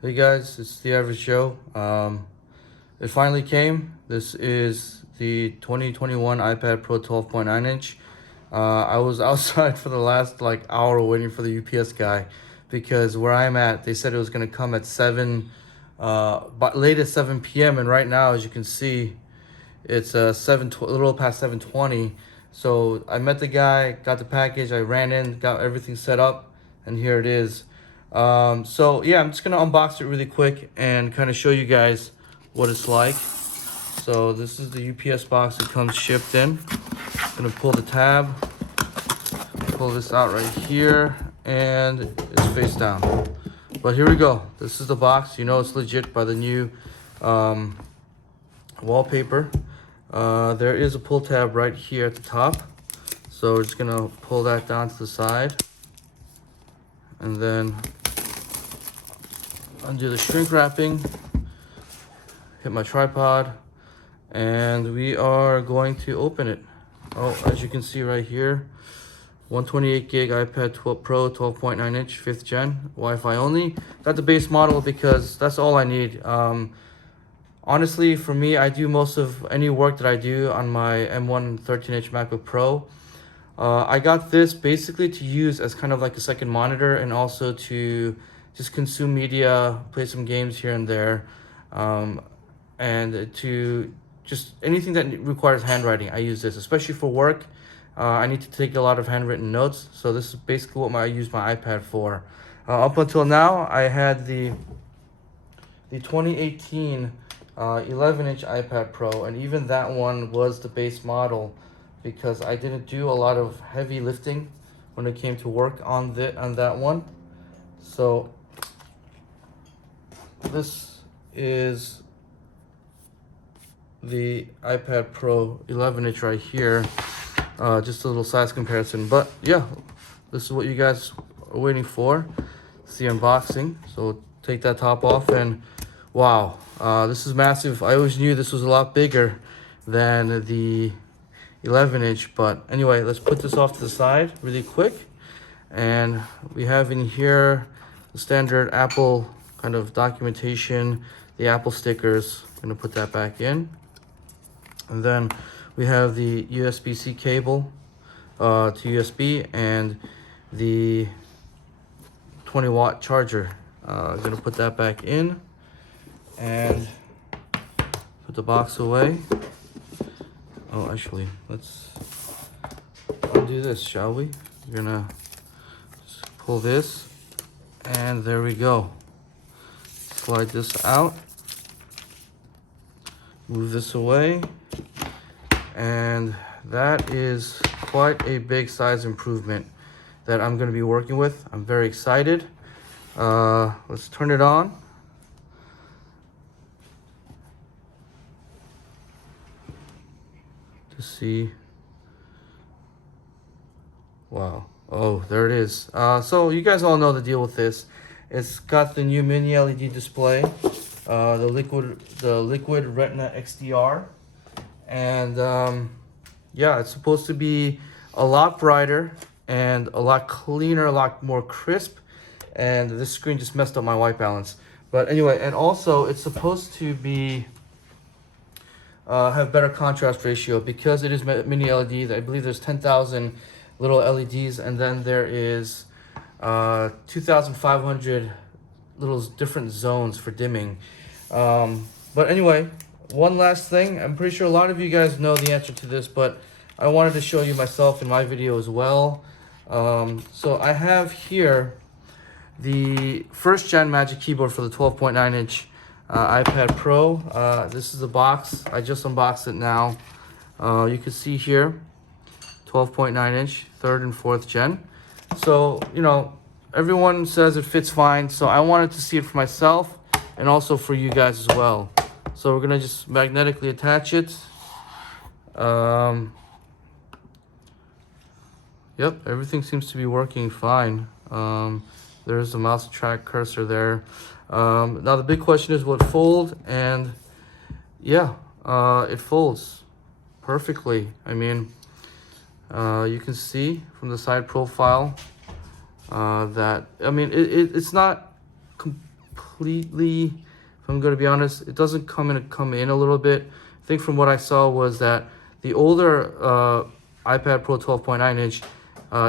Hey guys, it's the Average Joe. It finally came. This is the 2021 iPad Pro 12.9 inch. I was outside for the last hour waiting for the UPS guy because where I'm at, they said it was gonna come at 7, but late at 7 p.m. And right now, as you can see, it's a little past 7:20. So I met the guy, got the package, I ran in, got everything set up, and here it is. So yeah, I'm just gonna unbox it really quick and kind of show you guys what it's like. So this is the UPS box it comes shipped in. I'm gonna pull the tab, pull this out right here, and it's face down. But here we go. This is the box. You know it's legit by the new wallpaper. There is a pull tab right here at the top. So we're just gonna pull that down to the side. And then undo the shrink wrapping, hit my tripod, and we are going to open it. Oh, as you can see right here, 128 gig iPad 12 Pro 12.9 inch 5th gen, Wi-Fi only. Got the base model because that's all I need. Honestly, for me, I do most of any work that I do on my M1 13-inch MacBook Pro. I got this basically to use as kind of like a second monitor and also to just consume media, play some games here and there, and to just anything that requires handwriting. I use this, especially for work. I need to take a lot of handwritten notes, so this is basically what I use my iPad for. Up until now, I had the 2018 11-inch iPad Pro, and even that one was the base model because I didn't do a lot of heavy lifting when it came to work on that one. So this is the iPad Pro 11-inch right here. Just a little size comparison, but yeah, this is what you guys are waiting for. It's the unboxing. So take that top off, and wow, this is massive. I always knew this was a lot bigger than the 11-inch, but anyway, let's put this off to the side really quick. And we have in here the standard Apple kind of documentation, the Apple stickers. I'm gonna put that back in. And then we have the USB-C cable to USB and the 20-watt charger. I'm gonna put that back in and put the box away. Oh, actually, let's undo this, shall we? We're gonna just pull this, and there we go. Slide this out, move this away, and that is quite a big size improvement that I'm gonna be working with. I'm very excited. Let's turn it on. To see. Wow. Oh, there it is. So you guys all know the deal with this. It's got the new mini LED display, the liquid Retina XDR, and yeah, it's supposed to be a lot brighter and a lot cleaner, a lot more crisp. And this screen just messed up my white balance. But anyway, and also it's supposed to be have better contrast ratio because it is mini LED. I believe there's 10,000 little LEDs, and then there is 2,500 little different zones for dimming. But anyway, one last thing. I'm pretty sure a lot of you guys know the answer to this, but I wanted to show you myself in my video as well. So I have here the 1st gen Magic Keyboard for the 12.9 inch iPad Pro. This is the box. I just unboxed it now. You can see here 12.9 inch 3rd and 4th gen. So you know, everyone says it fits fine, so I wanted to see it for myself and also for you guys as well. So we're gonna just magnetically attach it. Yep, everything seems to be working fine. There's the mouse track cursor there. Now the big question is, will it fold? And yeah, it folds perfectly. I mean, you can see from the side profile that, I mean, it's not completely, if I'm going to be honest. It doesn't come in a little bit. I think from what I saw was that the older iPad Pro 12.9 inch,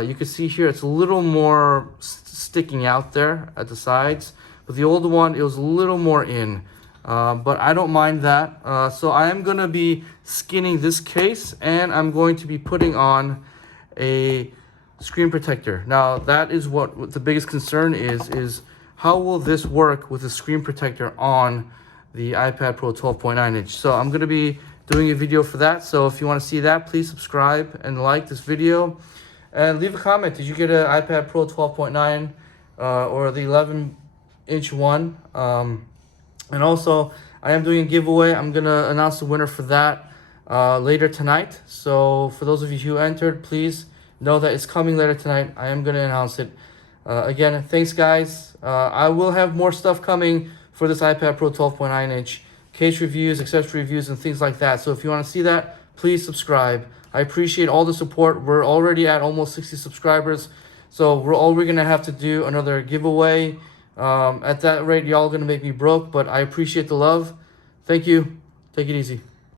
you can see here it's a little more sticking out there at the sides, but the older one, it was a little more in. But I don't mind that. So I am going to be skinning this case, and I'm going to be putting on a screen protector. Now that is what the biggest concern is how will this work with a screen protector on the iPad Pro 12.9 inch. So I'm going to be doing a video for that. So if you want to see that, please subscribe and like this video and leave a comment. Did you get an iPad Pro 12.9 or the 11-inch one? And also, I am doing a giveaway. I'm going to announce the winner for that later tonight. So for those of you who entered, please know that it's coming later tonight. I am going to announce it. Again, thanks, guys. I will have more stuff coming for this iPad Pro 12.9 inch. Case reviews, accessory reviews, and things like that. So if you want to see that, please subscribe. I appreciate all the support. We're already at almost 60 subscribers. So we're going to have to do another giveaway. At that rate, y'all going to make me broke, but I appreciate the love. Thank you. Take it easy.